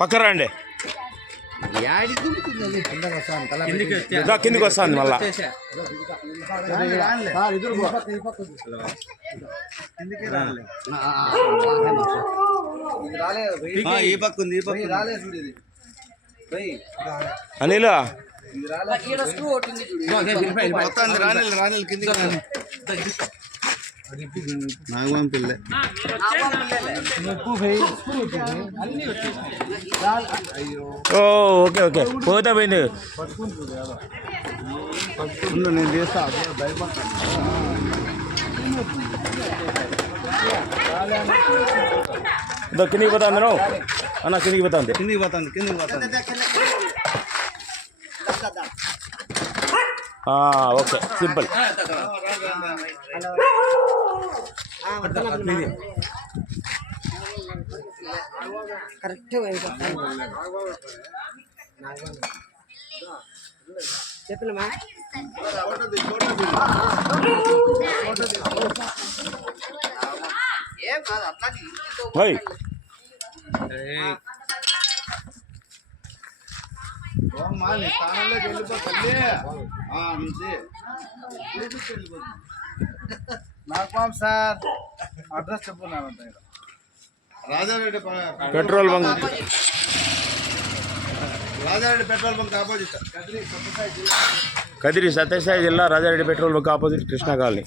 పక్కన రండి. కిందికి వస్తాను మళ్ళా. అనిల్ నాగవంపిల్లే ఓకే ఓకే పోతే పోయింది. నేను చేస్తా భయపడతాను. కిందికి పోతుంది అన్న, కిందికి పోతుంది. Okay simple. కరెక్ట్ చెప్పినమా ఏం కాదు అట్లా సార్ అడ్రస్ చెప్పున్నాను. Rajareddy petrol bunk, Rajareddy petrol bunk opposite, Kadiri Sathyasai జిల్లా Rajareddy petrol bunk opposite Krishna colony.